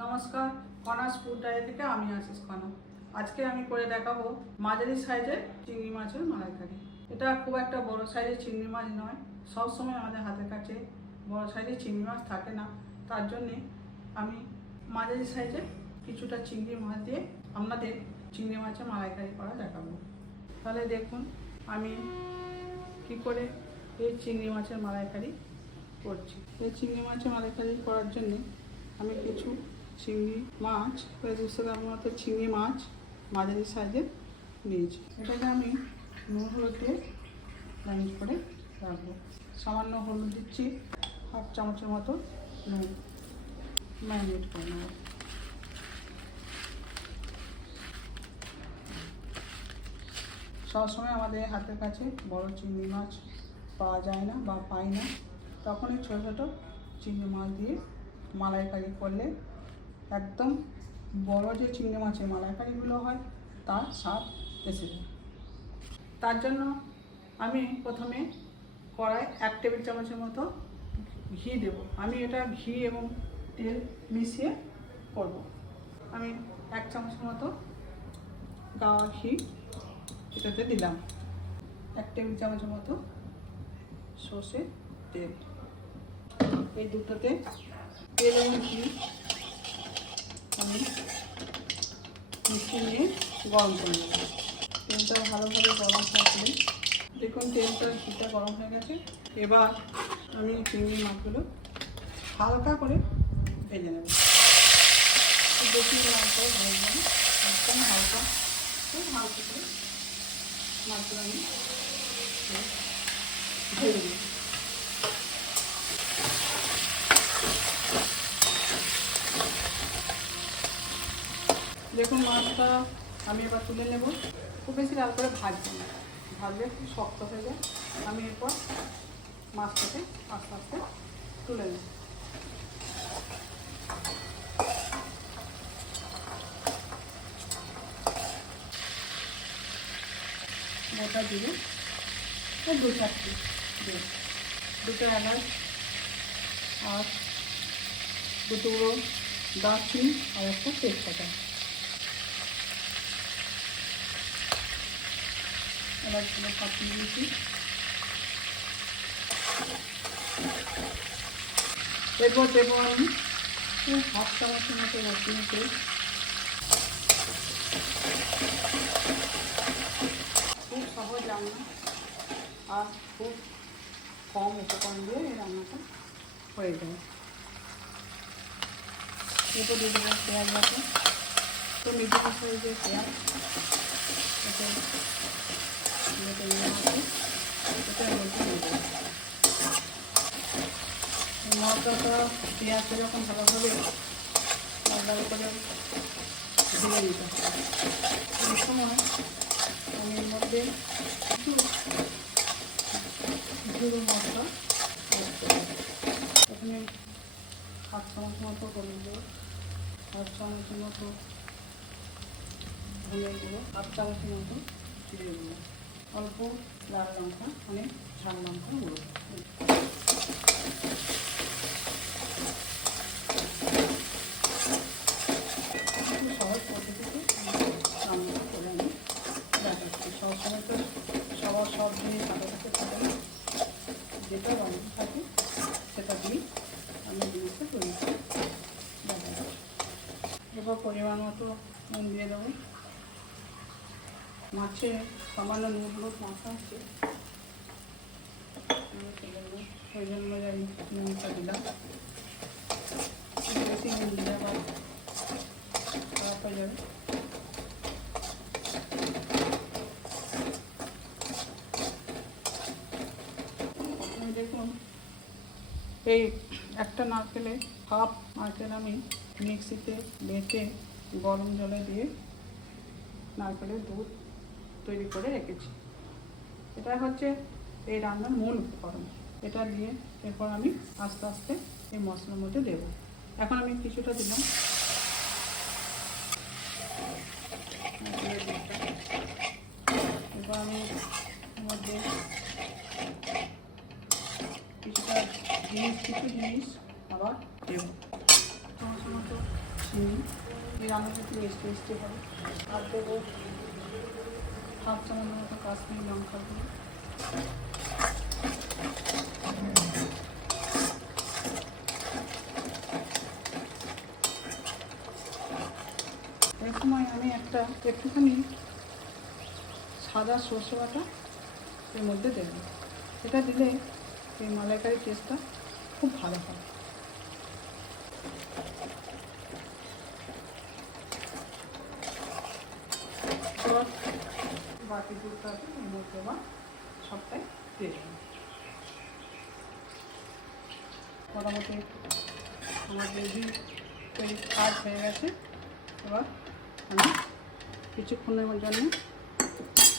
নমস্কার, কনাস food diary থেকে আমি আশিস কনা আজকে আমি করে দেখাবো মাঝারি সাইজের চিংড়ি মাছের মালাইকারি। এটা খুব একটা বড় সাইজের চিংড়ি মাছ নয়, সব সময় আমাদের হাতের কাছে বড় সাইজের চিংড়ি মাছ থাকে না। তার জন্যে আমি মাঝারি সাইজে কিছুটা চিংড়ি মাছ দিয়ে আপনাদের চিংড়ি মাছের মালাইকারি করা দেখাবো। তাহলে দেখুন আমি কি করে এই চিংড়ি মাছের মালাইকারি করছি। এই চিংড়ি মাছের মালাইকারি করার জন্যে আমি কিছু চিংড়ি মাছ, প্রায় দুশো মতো চিংড়ি মাছ মাঝারি সাইজের নিয়েছি। এটাকে আমি নুন, হলুদ দিয়ে ম্যানেজ করে রাখব। সামান্য হলুদ দিচ্ছি, হাফ চামচের মতো নুন ম্যারিনেট করে নেব। সবসময় আমাদের হাতের কাছে বড় চিংড়ি মাছ পাওয়া যায় না বা পাই না। তখনই ছোটো ছোটো চিংড়ি মাছ দিয়ে মালাইকারি করলে একদম বড় যে চিংড়ি মাছের মালাইকারিগুলো হয় তার স্বাদ এসে যায়। তার জন্য আমি প্রথমে কড়াই এক টেবিল চামচের মতো ঘি দেব। আমি এটা ঘি এবং তেল মিশিয়ে করব। আমি এক চামচের মতো গাওয়া ঘি এটাতে দিলাম। এক টেবিল চামচের মতো সর্ষে তেল। এই দুটোতে তেল এবং ঘি আমি নিয়ে গরম করে নেব তেলটা ভালোভাবে গরম থাকলে দেখুন তেলটা ঘিটা গরম হয়ে গেছে এবার আমি চিংড়ি মাছগুলো হালকা করে ভেজে নেব বেশি লাল করে ভাজবো না একদম হালকা খুব হালকা করে মাছগুলো আমি ভেজে নেব দেখুন মাছটা আমি এবার তুলে নেব। খুব বেশি লাল করে ভাজবো না। ভাজলে শক্ত হয়ে যায়। আমি এরপর মাছটাকে আস্তে আস্তে তুলে নেব। গোটা দিয়ে দু চারটি দুটো এলাচ আর দুটো দারচিনি আর একটা তেজপাতা। এলাচগুলো কাটিয়ে দিয়েছি এরপর দেবো আমি হাফ চামচের মতো রসুন তেল খুব সহজ রান্না। আর খুব কম উপকরণ দিয়ে এই রান্নাটা হয়ে যায়। এরপর দেবো পেঁয়াজ বাটা। তো মিডিয়াম সাইজের পেঁয়াজ এতে এতে নিয়ে আসব এতে মধ্যে দিয়ে দেবো মশলাটা পেঁয়াজটা যখন ভালোভাবে লাল করে ভেজে নিতে হবে সময় আমি এর মধ্যে একটু গুঁড়ো মশলা। প্রথমে হাফ চামচ মতো গুঁড়ো, হাফ চামচের মতো ধনে গুঁড়ো, হাফ চামচের মতো জিরে গুঁড়ো, অল্প লাল লঙ্কা মানে ঝাল লঙ্কা গুঁড়ো খুব সহজ পদ্ধতিতে রান্নাটা করে আমি দেখাচ্ছি সবসময় তো সবার সব জিনিস হাতে কাছে থাকে না যেটা রঙ থাকে সেটা দিয়ে আমি জিনিসটা তৈরি করে দেখাচ্ছি এরপর পরিমাণ মতো নুন দিয়ে দেবো। মাছে সামান্য নুন হলুদ মাখা আছে। ওই জন্য আমি নুনটা দিলাম। বেশি নুন দিলে আবার খারাপ হয়ে যাবে। দেখুন এই একটা নারকেলে হাফ নারকেল আমি মিক্সিতে বেটে গরম জলে দিয়ে নারকেলের দুধ তৈরি করে রেখেছি। এটা হচ্ছে এই রান্নার মূল উপকরণ। এটা দিয়ে এরপর আমি আস্তে আস্তে এই মশলার মধ্যে দেবো। এখন আমি কিছুটা দিলাম। এরপর আমি মধ্যে কিছুটা জিনিস কিছু জিনিস আবার দেবো চামচ মতো চিনি এই রান্নাটা মিষ্টি মিষ্টি হবে আর দেবো হাফ চামচ মতো কাশ্মীরি লঙ্কা গুঁড়ো এই সময় আমি একটা একটুখানি সাদা সর্ষে বাটা এর মধ্যে দেবো। এটা দিলে এই মালাইকারি টেস্টটা খুব ভালো হয়। বাকি দুধটা আছে এর মধ্যে আবার সবটাই দিয়ে দেবো। মোটামুটি আমার গ্রেভি তৈরি কাজ হয়ে গেছে। এবার আমি কিছুক্ষণের জন্য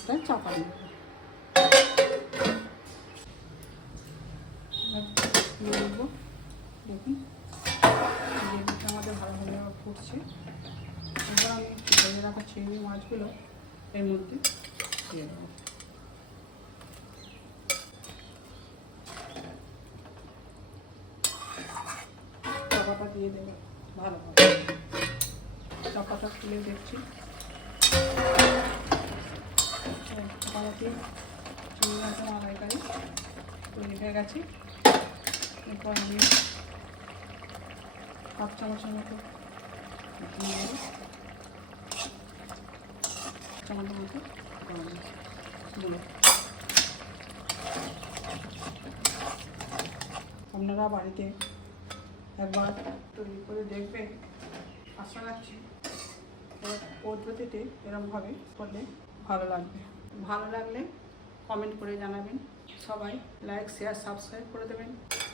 এটা চাপা দেবো দিয়ে দেবো। দেখুন গ্রেভিটা আমাদের ভালোভাবে ফুটছে। এবার আমি ভেজে রাখা চিংড়ি মাছগুলো এর মধ্যে দিয়ে দেবো। চাপাটা দিয়ে দেবো ভালোভাবে। চাপাটা খুলে দেখছি। চিংড়ি মাছের মালাইকারি তৈরি হয়ে গেছে। এরপর আমি আপনারা বাড়িতে একবার তৈরি করে দেখবেন আশা রাখছি পদ্ধতিতে এরমভাবে করলে ভালো লাগবে ভালো লাগলে কমেন্ট করে জানাবেন সবাই লাইক শেয়ার সাবস্ক্রাইব করে দেবেন